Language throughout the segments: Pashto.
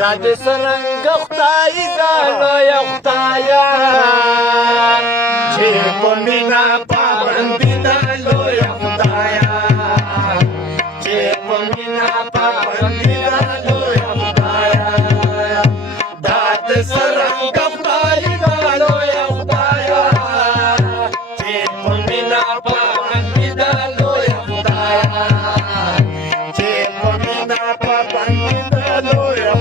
دا د سرنګ خدای دا لویه خدایه چې په مینه پابندي ده لویه خدایه چې په مینه پابندي ده لویه خدایه دا د سرنګ خدای دا لویه خدایه چې په مینه پابندي ده لویه خدایه چې په مینه پابندي ده لویه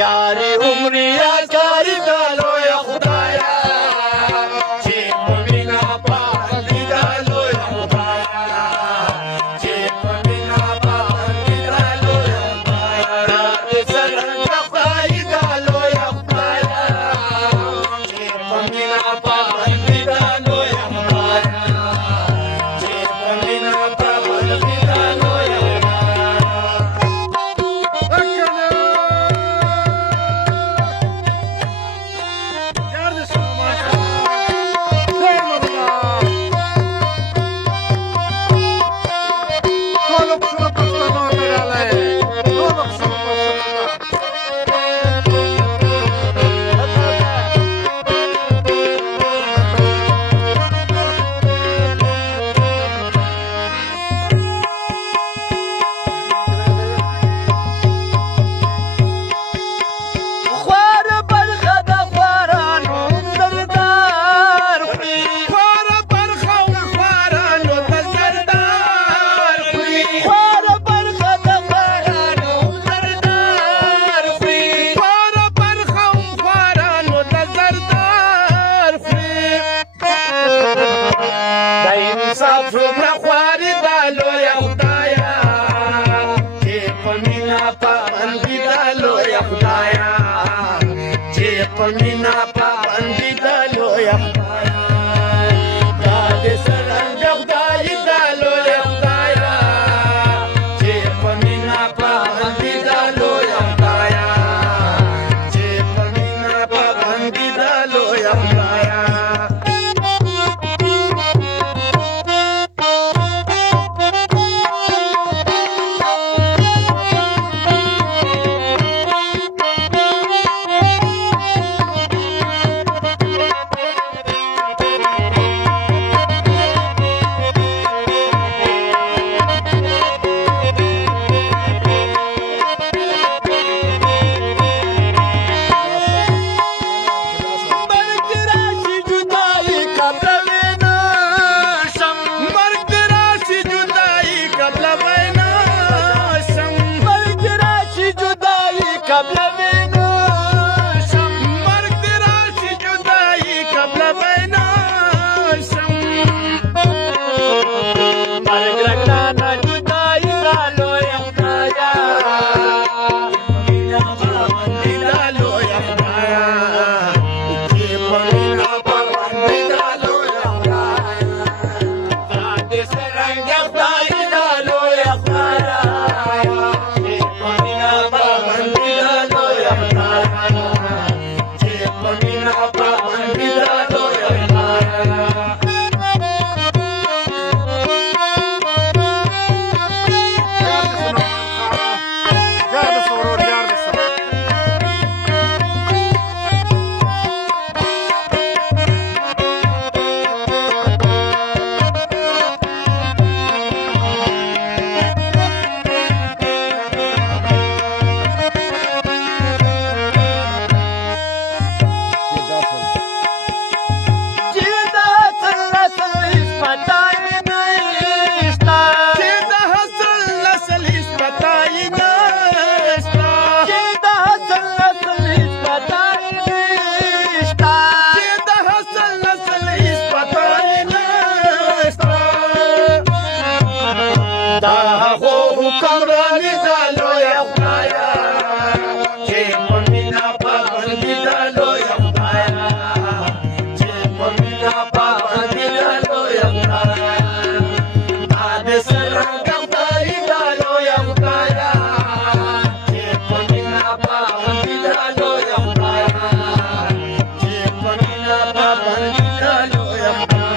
یاري عمري یادګاري ده لویه خدایه چې په مینه پابندي ده لویه خدایه چې په مینه پابندي ده لویه خدایه دا د سرنګ خدای ده لویه خدایه چې په مینه پابندي ده لویه خدایه چې په مینه پابندي ده لویه پمینه پابندي ده لویه خدایه دا د سرنګ خدای ده لویه خدایه چې پمینه پابندي ده لویه خدایه چې پمینه پابندي ده لویه خدایه دا خو حکمراني دا لویه خدایه چې په مینا پابندي دا لویه خدایه چې په مینا پابندي دا لویه خدایه دا دې څرنګه خدای دا لویه خدایه چې په مینا پابندي دا لویه خدایه چې په مینا پابندي دا لویه خدایه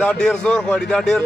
دا ډیر زور غواړي دا ډیر